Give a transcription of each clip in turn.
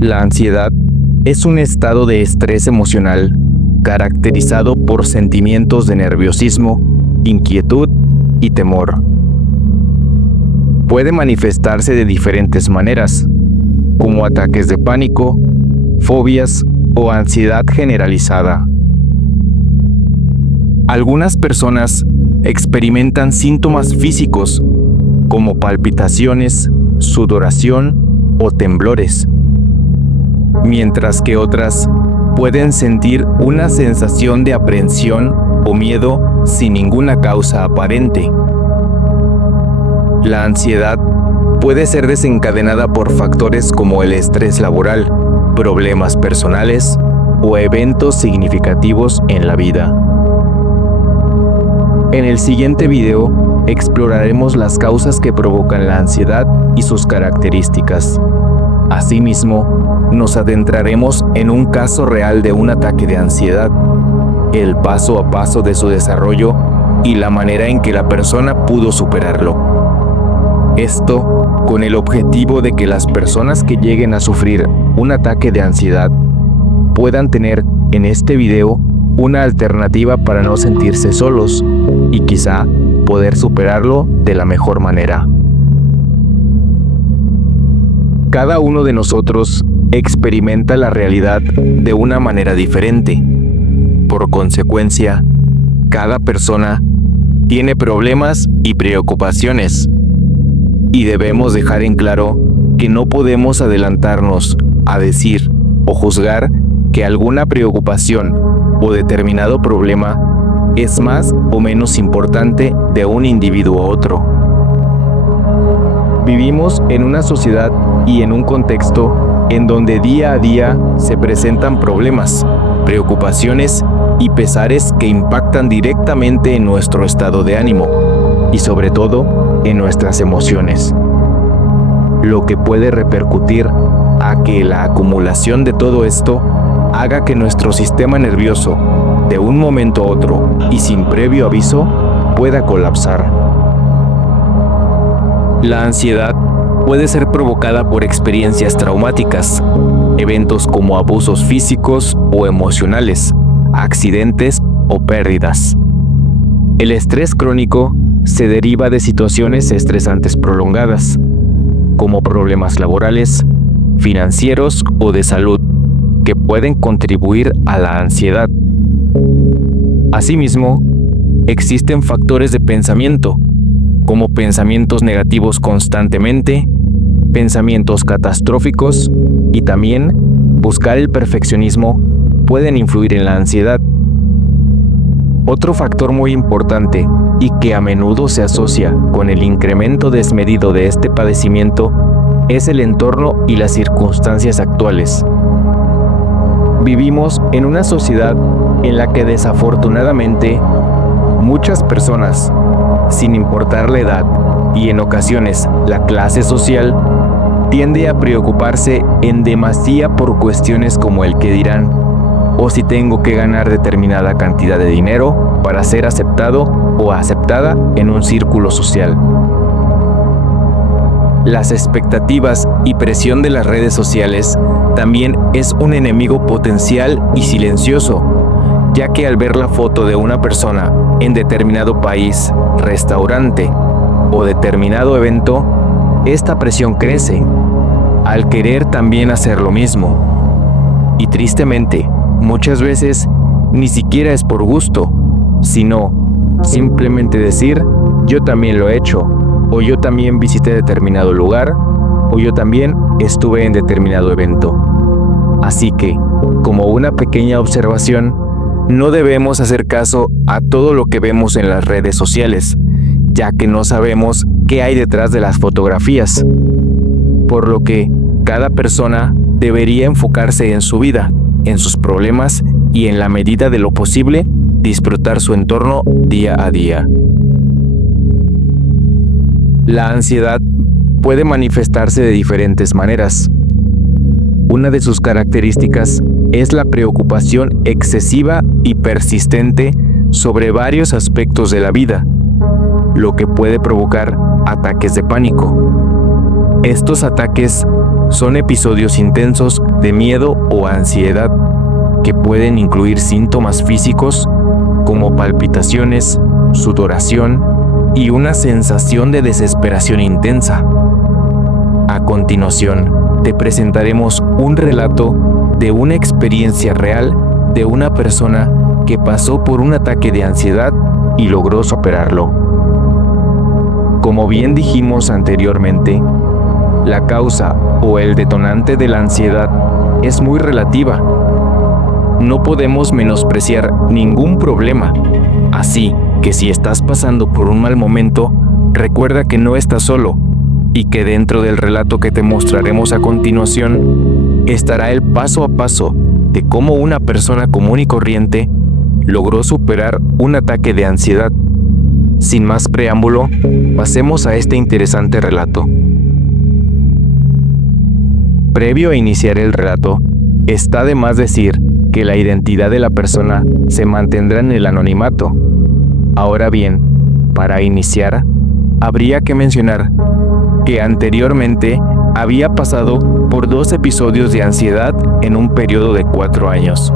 La ansiedad es un estado de estrés emocional caracterizado por sentimientos de nerviosismo, inquietud y temor. Puede manifestarse de diferentes maneras, como ataques de pánico, fobias o ansiedad generalizada. Algunas personas experimentan síntomas físicos como palpitaciones, sudoración o temblores, mientras que otras pueden sentir una sensación de aprensión o miedo sin ninguna causa aparente. La ansiedad puede ser desencadenada por factores como el estrés laboral, problemas personales o eventos significativos en la vida. En el siguiente video exploraremos las causas que provocan la ansiedad y sus características. Asimismo, nos adentraremos en un caso real de un ataque de ansiedad, el paso a paso de su desarrollo y la manera en que la persona pudo superarlo. Esto con el objetivo de que las personas que lleguen a sufrir un ataque de ansiedad puedan tener en este video una alternativa para no sentirse solos y quizá poder superarlo de la mejor manera. Cada uno de nosotros experimenta la realidad de una manera diferente. Por consecuencia, cada persona tiene problemas y preocupaciones, y debemos dejar en claro que no podemos adelantarnos a decir o juzgar que alguna preocupación o determinado problema es más o menos importante de un individuo a otro. Vivimos en una sociedad y en un contexto en donde día a día se presentan problemas, preocupaciones y pesares que impactan directamente en nuestro estado de ánimo y sobre todo en nuestras emociones, lo que puede repercutir a que la acumulación de todo esto haga que nuestro sistema nervioso, de un momento a otro y sin previo aviso, pueda colapsar. La ansiedad puede ser provocada por experiencias traumáticas, eventos como abusos físicos o emocionales, accidentes o pérdidas. El estrés crónico se deriva de situaciones estresantes prolongadas, como problemas laborales, financieros o de salud, que pueden contribuir a la ansiedad. Asimismo, existen factores de pensamiento, como pensamientos negativos constantemente, pensamientos catastróficos y también buscar el perfeccionismo pueden influir en la ansiedad. Otro factor muy importante y que a menudo se asocia con el incremento desmedido de este padecimiento es el entorno y las circunstancias actuales. Vivimos en una sociedad en la que desafortunadamente muchas personas, sin importar la edad y en ocasiones la clase social, tiende a preocuparse en demasía por cuestiones como el qué dirán, o si tengo que ganar determinada cantidad de dinero para ser aceptado o aceptada en un círculo social. Las expectativas y presión de las redes sociales también es un enemigo potencial y silencioso, ya que al ver la foto de una persona en determinado país, restaurante o determinado evento, esta presión crece, al querer también hacer lo mismo. Y tristemente, muchas veces ni siquiera es por gusto, sino simplemente decir, yo también lo he hecho, o yo también visité determinado lugar, o yo también estuve en determinado evento. Así que, como una pequeña observación, no debemos hacer caso a todo lo que vemos en las redes sociales, ya que no sabemos qué hay detrás de las fotografías. Por lo que, cada persona debería enfocarse en su vida, en sus problemas y en la medida de lo posible, disfrutar su entorno día a día. La ansiedad puede manifestarse de diferentes maneras. Una de sus características es la preocupación excesiva y persistente sobre varios aspectos de la vida, lo que puede provocar ataques de pánico. Estos ataques son episodios intensos de miedo o ansiedad que pueden incluir síntomas físicos como palpitaciones, sudoración y una sensación de desesperación intensa. A continuación, te presentaremos un relato de una experiencia real de una persona que pasó por un ataque de ansiedad y logró superarlo. Como bien dijimos anteriormente, la causa o el detonante de la ansiedad es muy relativa. No podemos menospreciar ningún problema, así que si estás pasando por un mal momento, recuerda que no estás solo y que dentro del relato que te mostraremos a continuación estará el paso a paso de cómo una persona común y corriente logró superar un ataque de ansiedad. Sin más preámbulo, pasemos a este interesante relato. Previo a iniciar el relato, está de más decir que la identidad de la persona se mantendrá en el anonimato. Ahora bien, para iniciar, habría que mencionar que anteriormente había pasado por 2 episodios de ansiedad en un periodo de 4 años.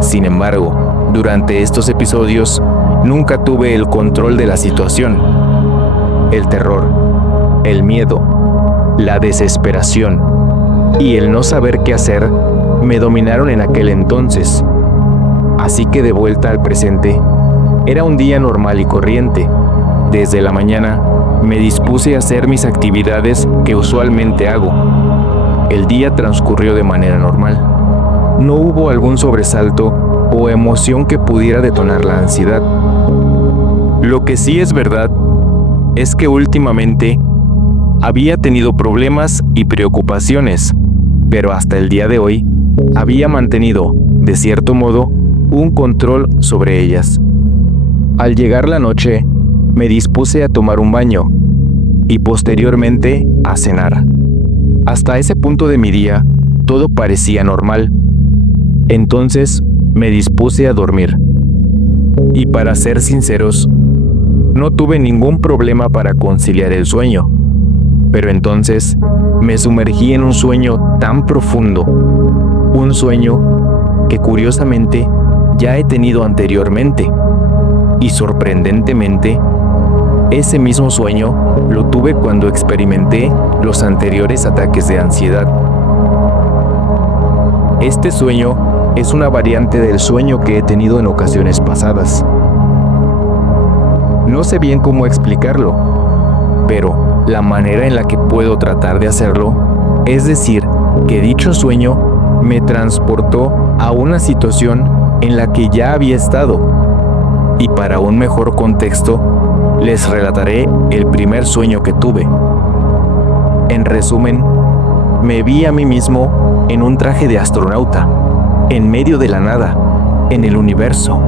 Sin embargo, durante estos episodios nunca tuve el control de la situación. El terror, el miedo, la desesperación y el no saber qué hacer me dominaron en aquel entonces. Así que de vuelta al presente, era un día normal y corriente. Desde la mañana me dispuse a hacer mis actividades que usualmente hago. El día transcurrió de manera normal. No hubo algún sobresalto o emoción que pudiera detonar la ansiedad. Lo que sí es verdad es que últimamente había tenido problemas y preocupaciones, pero hasta el día de hoy había mantenido, de cierto modo, un control sobre ellas. Al llegar la noche, me dispuse a tomar un baño y posteriormente a cenar. Hasta ese punto de mi día, todo parecía normal. Entonces, me dispuse a dormir. Y para ser sinceros, no tuve ningún problema para conciliar el sueño. Pero entonces, me sumergí en un sueño tan profundo. Un sueño que curiosamente ya he tenido anteriormente. Y sorprendentemente, ese mismo sueño lo tuve cuando experimenté los anteriores ataques de ansiedad. Este sueño es una variante del sueño que he tenido en ocasiones pasadas. No sé bien cómo explicarlo, pero la manera en la que puedo tratar de hacerlo es decir que dicho sueño me transportó a una situación en la que ya había estado. Y para un mejor contexto, les relataré el primer sueño que tuve. En resumen, me vi a mí mismo en un traje de astronauta, en medio de la nada, en el universo,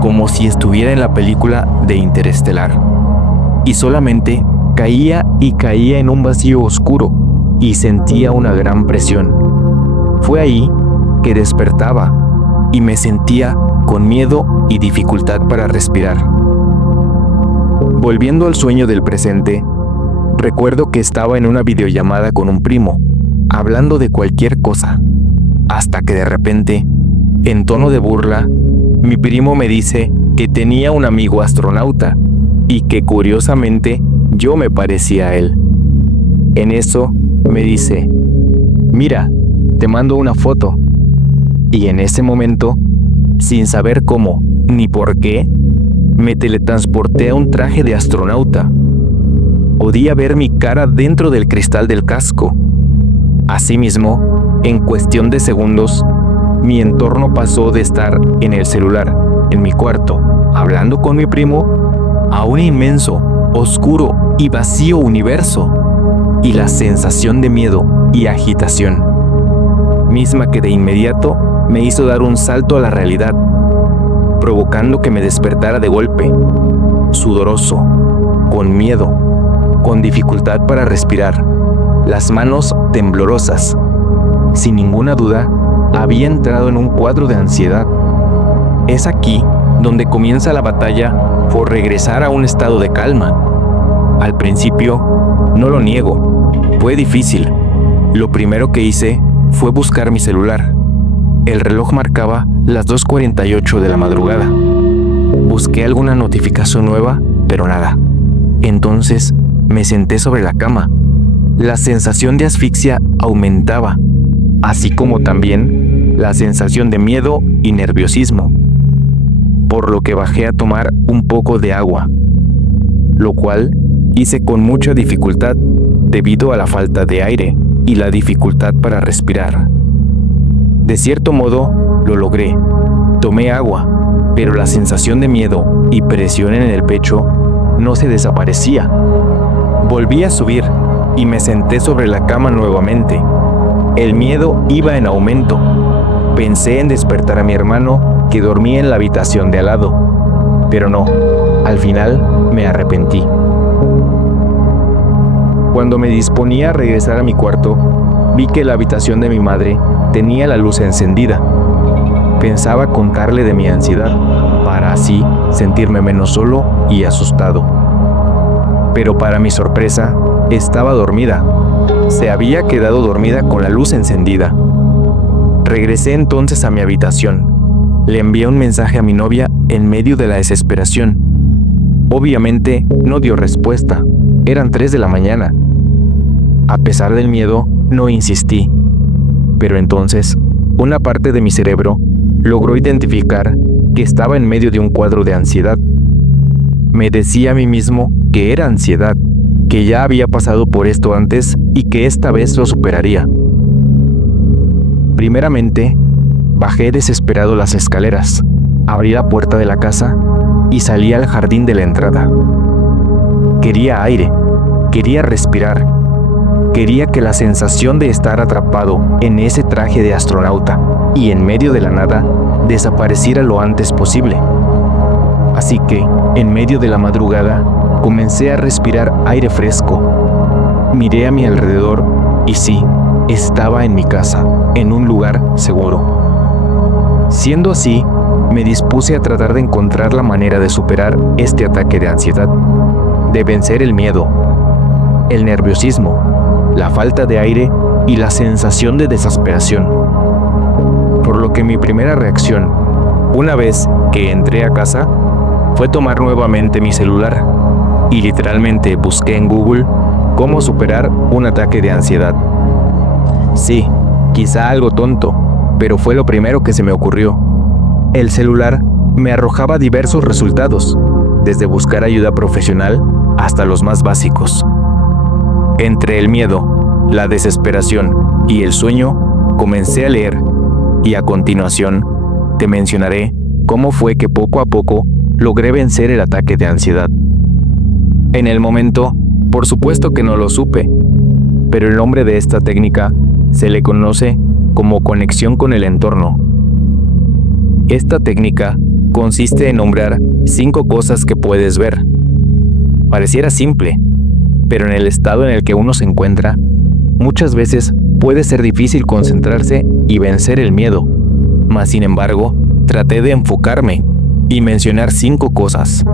como si estuviera en la película de Interestelar. Y solamente caía y caía en un vacío oscuro y sentía una gran presión. Fue ahí que despertaba y me sentía con miedo y dificultad para respirar. Volviendo al sueño del presente, recuerdo que estaba en una videollamada con un primo, hablando de cualquier cosa, hasta que de repente, en tono de burla, mi primo me dice que tenía un amigo astronauta y que curiosamente yo me parecía a él. En eso me dice: "Mira, te mando una foto". Y en ese momento, sin saber cómo ni por qué, me teletransporté a un traje de astronauta. Podía ver mi cara dentro del cristal del casco. Asimismo, en cuestión de segundos, mi entorno pasó de estar en el celular, en mi cuarto, hablando con mi primo, a un inmenso, oscuro y vacío universo, y la sensación de miedo y agitación, misma que de inmediato me hizo dar un salto a la realidad, provocando que me despertara de golpe, sudoroso, con miedo, con dificultad para respirar, las manos temblorosas. Sin ninguna duda, había entrado en un cuadro de ansiedad. Es aquí donde comienza la batalla por regresar a un estado de calma. Al principio, no lo niego, Fue difícil. Lo primero que hice fue buscar mi celular. El reloj marcaba las 2:48 de la madrugada. Busqué alguna notificación nueva, pero nada. Entonces me senté sobre la cama. La sensación de asfixia aumentaba, así como también la sensación de miedo y nerviosismo, por lo que bajé a tomar un poco de agua, lo cual hice con mucha dificultad debido a la falta de aire y la dificultad para respirar. De cierto modo, lo logré. Tomé agua, pero la sensación de miedo y presión en el pecho no se desaparecía. Volví a subir y me senté sobre la cama nuevamente. El miedo iba en aumento. Pensé en despertar a mi hermano, que dormía en la habitación de al lado, pero no. Al final me arrepentí. Cuando me disponía a regresar a mi cuarto, vi que la habitación de mi madre tenía la luz encendida. Pensaba contarle de mi ansiedad, para así sentirme menos solo y asustado. Pero para mi sorpresa, estaba dormida. Se había quedado dormida con la luz encendida. Regresé entonces a mi habitación. Le envié un mensaje a mi novia en medio de la desesperación. Obviamente no dio respuesta. Eran 3 de la mañana. A pesar del miedo, no insistí. Pero entonces, una parte de mi cerebro logró identificar que estaba en medio de un cuadro de ansiedad. Me decía a mí mismo que era ansiedad, que ya había pasado por esto antes y que esta vez lo superaría. Primeramente, bajé desesperado las escaleras, abrí la puerta de la casa y salí al jardín de la entrada. Quería aire, quería respirar, quería que la sensación de estar atrapado en ese traje de astronauta y en medio de la nada desapareciera lo antes posible. Así que, en medio de la madrugada, comencé a respirar aire fresco. Miré a mi alrededor y sí, estaba en mi casa, en un lugar seguro. Siendo así, me dispuse a tratar de encontrar la manera de superar este ataque de ansiedad, de vencer el miedo, el nerviosismo, la falta de aire y la sensación de desesperación. Por lo que mi primera reacción, una vez que entré a casa, fue tomar nuevamente mi celular y literalmente busqué en Google cómo superar un ataque de ansiedad. Sí, quizá algo tonto, pero fue lo primero que se me ocurrió. El celular me arrojaba diversos resultados, desde buscar ayuda profesional hasta los más básicos. Entre el miedo, la desesperación y el sueño, comencé a leer y a continuación te mencionaré cómo fue que poco a poco logré vencer el ataque de ansiedad. En el momento, por supuesto que no lo supe, pero el nombre de esta técnica se le conoce como conexión con el entorno. Esta técnica consiste en nombrar 5 cosas que puedes ver. Pareciera simple, pero en el estado en el que uno se encuentra, muchas veces puede ser difícil concentrarse y vencer el miedo. Mas sin embargo, traté de enfocarme y mencionar 5 cosas.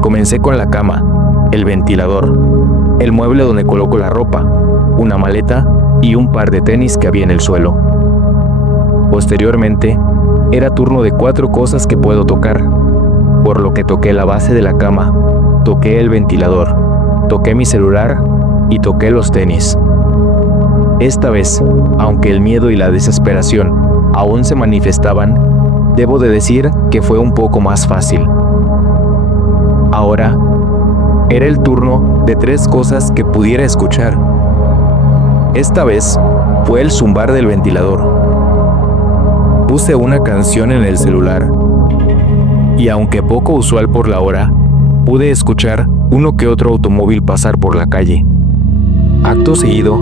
Comencé con la cama, el ventilador, el mueble donde coloco la ropa, una maleta y un par de tenis que había en el suelo. Posteriormente, era turno de 4 cosas que puedo tocar, por lo que toqué la base de la cama, toqué el ventilador, toqué mi celular y toqué los tenis. Esta vez, aunque el miedo y la desesperación aún se manifestaban, debo de decir que fue un poco más fácil. Ahora, era el turno de 3 cosas que pudiera escuchar. Esta vez, fue el zumbar del ventilador. Puse una canción en el celular, y aunque poco usual por la hora, pude escuchar uno que otro automóvil pasar por la calle. Acto seguido,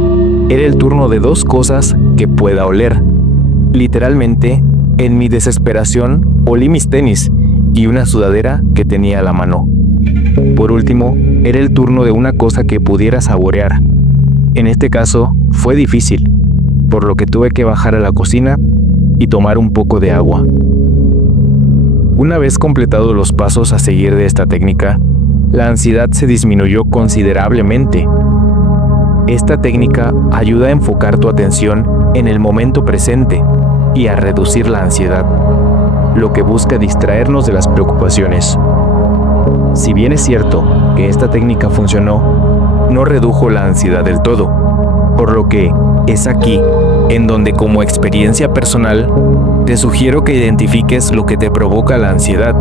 era el turno de 2 cosas que pueda oler. Literalmente, en mi desesperación, olí mis tenis y una sudadera que tenía a la mano. Por último, era el turno de una cosa que pudiera saborear. En este caso, fue difícil, por lo que tuve que bajar a la cocina y tomar un poco de agua. Una vez completados los pasos a seguir de esta técnica, la ansiedad se disminuyó considerablemente. Esta técnica ayuda a enfocar tu atención en el momento presente y a reducir la ansiedad, lo que busca distraernos de las preocupaciones. Si bien es cierto que esta técnica funcionó, no redujo la ansiedad del todo, por lo que es aquí en donde, como experiencia personal, te sugiero que identifiques lo que te provoca la ansiedad.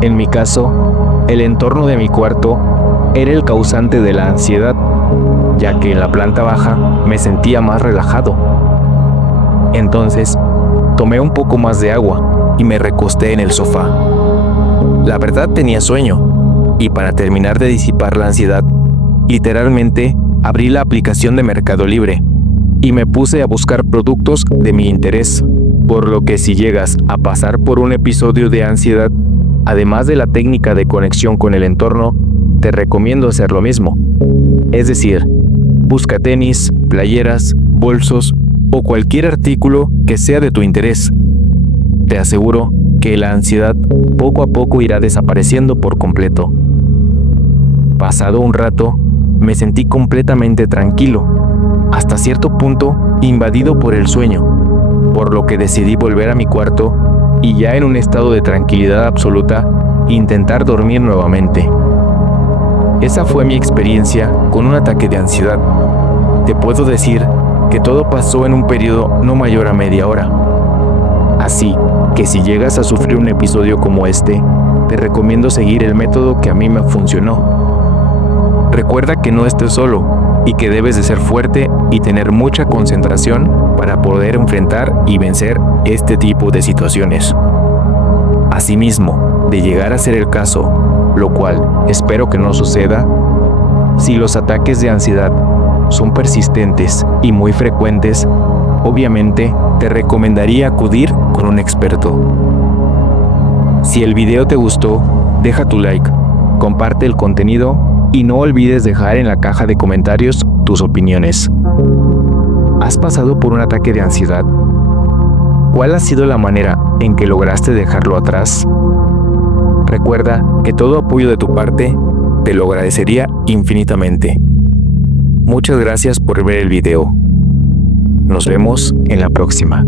En mi caso, el entorno de mi cuarto era el causante de la ansiedad, ya que en la planta baja me sentía más relajado. Entonces, tomé un poco más de agua y me recosté en el sofá. La verdad tenía sueño, y para terminar de disipar la ansiedad, literalmente abrí la aplicación de Mercado Libre y me puse a buscar productos de mi interés, por lo que si llegas a pasar por un episodio de ansiedad, además de la técnica de conexión con el entorno, te recomiendo hacer lo mismo. Es decir, busca tenis, playeras, bolsos o cualquier artículo que sea de tu interés. Te aseguro que la ansiedad poco a poco irá desapareciendo por completo. Pasado un rato, me sentí completamente tranquilo, hasta cierto punto invadido por el sueño, por lo que decidí volver a mi cuarto y ya en un estado de tranquilidad absoluta, intentar dormir nuevamente. Esa fue mi experiencia con un ataque de ansiedad. Te puedo decir que todo pasó en un periodo no mayor a media hora. Así que si llegas a sufrir un episodio como este, te recomiendo seguir el método que a mí me funcionó. Recuerda que no estés solo y que debes de ser fuerte y tener mucha concentración para poder enfrentar y vencer este tipo de situaciones. Asimismo, de llegar a ser el caso, lo cual espero que no suceda, si los ataques de ansiedad son persistentes y muy frecuentes, obviamente te recomendaría acudir con un experto. Si el video te gustó, deja tu like, comparte el contenido y no olvides dejar en la caja de comentarios tus opiniones. ¿Has pasado por un ataque de ansiedad? ¿Cuál ha sido la manera en que lograste dejarlo atrás? Recuerda que todo apoyo de tu parte te lo agradecería infinitamente. Muchas gracias por ver el video. Nos vemos en la próxima.